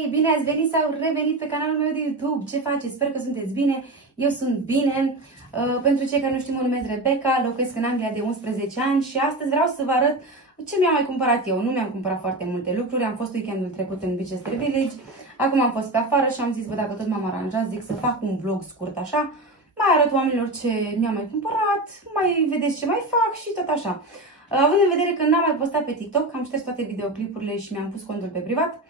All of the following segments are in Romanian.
Hei, bine ați venit sau revenit pe canalul meu de YouTube. Ce faceți? Sper că sunteți bine. Eu sunt bine. Pentru cei care nu știu, mă numesc Rebecca, locuiesc în Anglia de 11 ani și astăzi vreau să vă arăt ce mi-am mai cumpărat eu. Nu mi-am cumpărat foarte multe lucruri. Am fost weekendul trecut în Bicester Village. Acum am fost pe afară și am zis, bă, dacă tot m-am aranjat, zic să fac un vlog scurt așa. Mai arăt oamenilor ce mi-am mai cumpărat, mai vedeți ce mai fac și tot așa. Având în vedere că n-am mai postat pe TikTok, am șters toate videoclipurile și mi-am pus contul pe privat,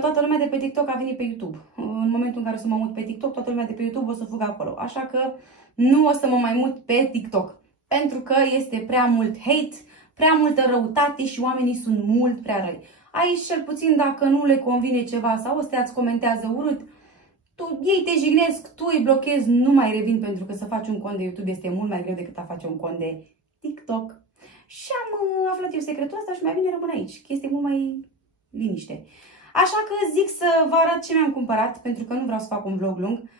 toată lumea de pe TikTok a venit pe YouTube. În momentul în care o să mă mut pe TikTok, toată lumea de pe YouTube o să fugă acolo. Așa că nu o să mă mai mut pe TikTok. Pentru că este prea mult hate, prea multă răutate și oamenii sunt mult prea răi. Aici, cel puțin, dacă nu le convine ceva sau ăstea îți comentează urât, ei te jignesc, tu îi blochezi, nu mai revin, pentru că să faci un cont de YouTube este mult mai greu decât a face un cont de TikTok. Și am aflat eu secretul ăsta și mai bine rămân aici, că este mult mai liniște. Așa că zic să vă arăt ce mi-am cumpărat, pentru că nu vreau să fac un vlog lung,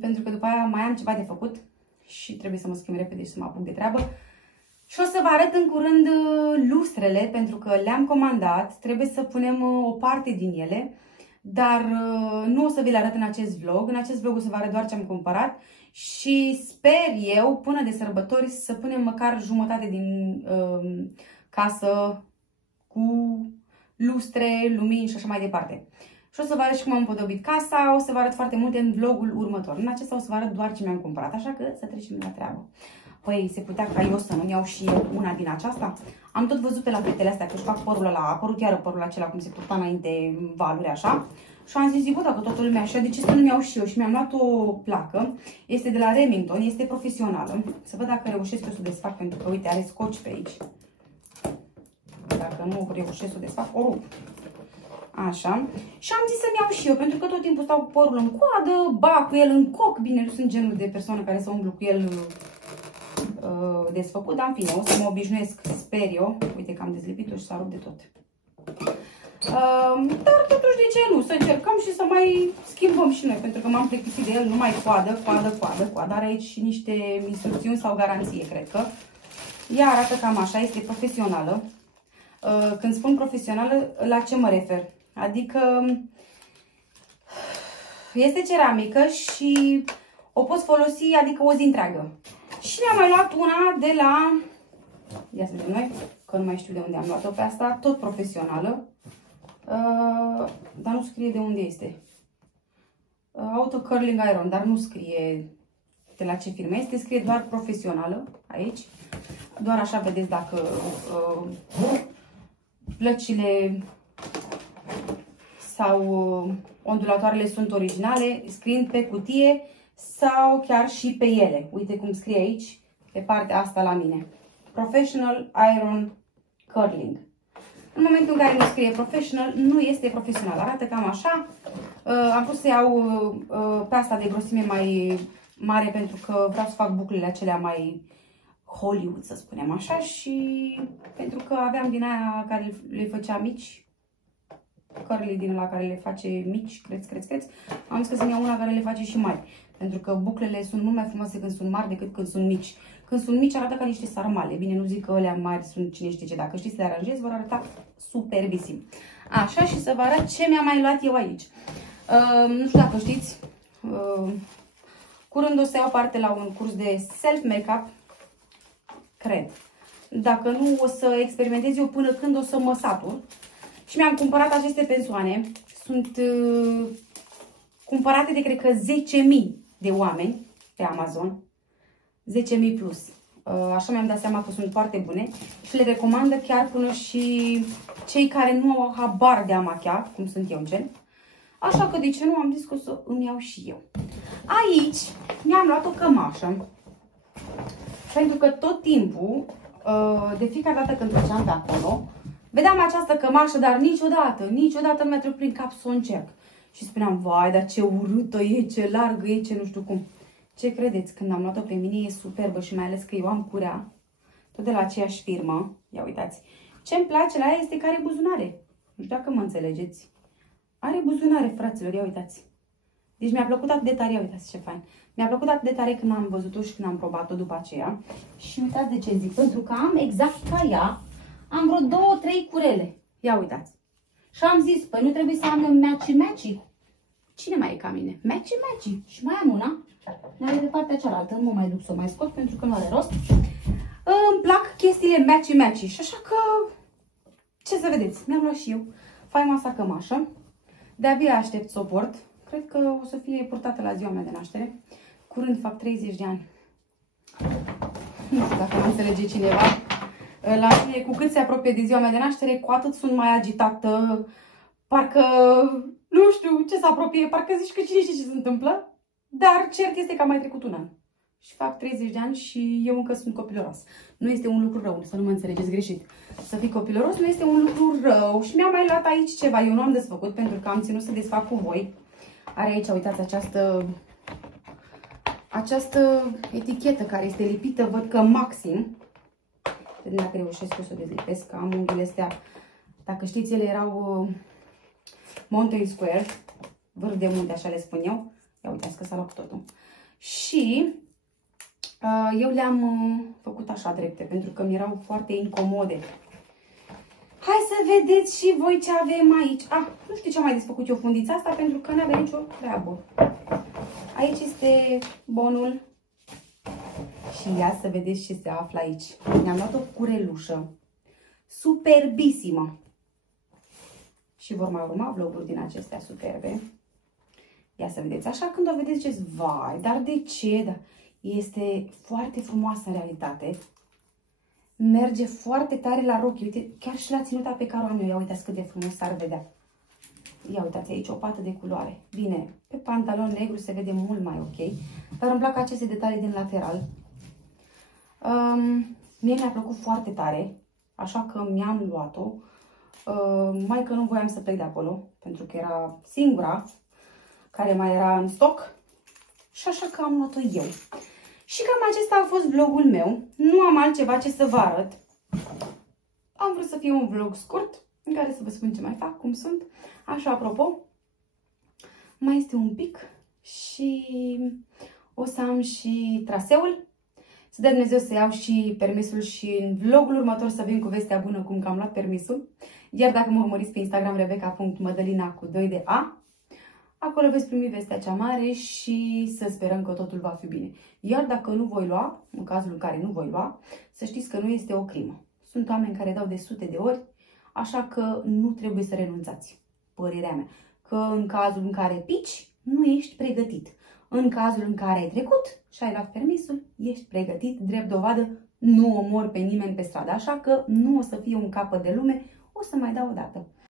pentru că după aia mai am ceva de făcut și trebuie să mă schimb repede și să mă apuc de treabă. Și o să vă arăt în curând lustrele, pentru că le-am comandat, trebuie să punem o parte din ele, dar nu o să vi le arăt în acest vlog. În acest vlog o să vă arăt doar ce am cumpărat și sper eu până de sărbători să punem măcar jumătate din casă cu lustre, lumini și așa mai departe. Și o să vă arăt și cum am împodobit casa, o să vă arăt foarte multe în vlogul următor. În acesta o să vă arăt doar ce mi-am cumpărat, așa că să trecem la treabă. Păi, se putea ca eu să nu iau și eu una din aceasta? Am tot văzut pe la fetele astea că își fac părul ăla, a apărut iară părul acela cum se purta înainte valuri așa. Și am zis, bă, dacă toată lumea așa, de ce să nu iau și eu? Și mi-am luat o placă, este de la Remington, este profesională. Să văd dacă reușesc eu să o desfac, pentru că, uite, are scoci pe aici. Dacă nu reușesc să o desfac, o rup. Așa. Și am zis să-mi iau și eu, pentru că tot timpul stau cu părul în coadă, ba cu el în coc. Bine, nu sunt genul de persoană care să umblu cu el desfăcut, dar în fine, o să mă obișnuiesc, sper eu. Uite că am dezlipit-o și s-a rupt de tot. Dar totuși, de ce nu? Să încercăm și să mai schimbăm și noi, pentru că m-am plictisit de el, numai coadă. Are aici și niște instrucțiuni sau garanție, cred că. Ea arată cam așa, este profesională. Când spun profesională, la ce mă refer? Adică este ceramică și o poți folosi, adică o zi întreagă. Și mi-am mai luat una de la, ia să vedem noi, că nu mai știu de unde am luat-o pe asta, tot profesională, dar nu scrie de unde este. Auto Curling Iron, dar nu scrie de la ce firmă este, scrie doar profesională aici. Doar așa vedeți dacă plăcile sau ondulatoarele sunt originale, scriind pe cutie sau chiar și pe ele. Uite cum scrie aici, pe partea asta la mine. Professional Iron Curling. În momentul în care nu scrie professional, nu este profesional. Arată cam așa. Am vrut să iau pe asta de grosime mai mare, pentru că vreau să fac buclele acelea mai Hollywood, să spunem așa, și pentru că aveam din aia care le făcea mici, curly din ăla care le face mici, creț. Am zis că să-mi iau una care le face și mari, pentru că buclele sunt mult mai frumoase când sunt mari decât când sunt mici. Când sunt mici arată ca niște sarmale. Bine, nu zic că alea mari sunt cine știe ce. Dacă știți să le aranjezi, vor arăta superbisim. Așa, și să vă arăt ce mi-am mai luat eu aici. Nu știu dacă știți, curând o să iau parte la un curs de self-make-up, cred. Dacă nu, o să experimentez eu până când o să mă satur. Și mi-am cumpărat aceste pensoane. Sunt cumpărate de, cred că, 10.000 de oameni pe Amazon. 10.000 plus. Așa mi-am dat seama că sunt foarte bune. Și le recomandă chiar până și cei care nu au habar de a machia, cum sunt eu, gen. Așa că, de ce nu, am zis că o să îmi iau și eu. Aici mi-am luat o cămașă. Pentru că tot timpul, de fiecare dată când treceam de acolo, vedeam această cămașă, dar niciodată nu mi-a trecut prin cap să o încerc. Și spuneam, vai, dar ce urâtă e, ce largă e, ce nu știu cum. Ce credeți? Când am luat-o pe mine, e superbă și mai ales că eu am curea, tot de la aceeași firmă. Ia uitați. Ce-mi place la ea este că are buzunare. Nu știu dacă mă înțelegeți. Are buzunare, fraților, ia uitați. Deci mi-a plăcut atât de tare, ia uitați ce fain. Mi-a plăcut atât de tare când am văzut-o și când am probat-o după aceea. Și uitați de ce zic, pentru că am exact ca ea, am vreo 2-3 curele. Ia uitați. Și am zis, păi nu trebuie să am matchy-matchy. Cine mai e ca mine? Matchy-matchy. Și mai am una. Dar de partea cealaltă. Nu mă mai duc să o mai scot pentru că nu are rost. Îmi plac chestiile matchy-matchy. Și așa că, ce să vedeți, mi-am luat și eu faimoasa cămașă. De-abia aștept să o port. Cred că o să fie purtată la ziua mea de naștere. Curând fac 30 de ani. Nu știu dacă nu înțelege cineva. La mine, cu cât se apropie de ziua mea de naștere, cu atât sunt mai agitată. Parcă, nu știu ce se apropie, parcă zici că cine știe ce se întâmplă. Dar cert este că am mai trecut un an. Și fac 30 de ani și eu încă sunt copilăros. Nu este un lucru rău, să nu mă înțelegeți greșit. Să fii copilăros nu este un lucru rău. Și mi-am mai luat aici ceva. Eu nu am desfăcut pentru că am ținut să desfac cu voi. Are aici, uitați, această etichetă care este lipită, văd că maxim. Vedem dacă reușesc eu să o dezlipesc, că am unghiile astea. Dacă știți, ele erau Mountain Square, vârf de munte, așa le spun eu. Ia uitați că s-a luat totul. Și eu le-am făcut așa drepte, pentru că mi erau foarte incomode. Hai să vedeți și voi ce avem aici. Nu știu ce am mai desfăcut eu fundița asta, pentru că nu avea nicio treabă. Aici este bonul. Și ia să vedeți ce se află aici. Ne-am luat o curelușă superbisimă. Și vor mai urma vloguri din acestea superbe. Ia să vedeți. Așa când o vedeți ziceți, vai, dar de ce? Da. Este foarte frumoasă în realitate. Merge foarte tare la rochi. Uite, chiar și la ținuta pe care o am eu. Ia uitați cât de frumos s-ar vedea. Ia uitați aici o pată de culoare. Bine, pe pantalon negru se vede mult mai ok. Dar îmi plac aceste detalii din lateral. Mie mi-a plăcut foarte tare. Așa că mi-am luat-o. Mai că nu voiam să plec de acolo. Pentru că era singura care mai era în stoc. Și așa că am luat-o eu. Și cam acesta a fost vlogul meu. Nu am altceva ce să vă arăt. Am vrut să fie un vlog scurt, în care să vă spun ce mai fac, cum sunt. Așa, apropo, mai este un pic și o să am și traseul. Să dea Dumnezeu să iau și permisul și în vlogul următor să vin cu vestea bună cum că am luat permisul. Iar dacă mă urmăriți pe Instagram, rebecca.madalina cu 2 de A, acolo veți primi vestea cea mare și să sperăm că totul va fi bine. Iar dacă nu voi lua, în cazul în care nu voi lua, să știți că nu este o crimă. Sunt oameni care dau de sute de ori, așa că nu trebuie să renunțați. Părerea mea. Că în cazul în care pici, nu ești pregătit. În cazul în care ai trecut și ai luat permisul, ești pregătit, drept dovadă, nu omor pe nimeni pe stradă. Așa că nu o să fie un capăt de lume, o să mai dau o dată.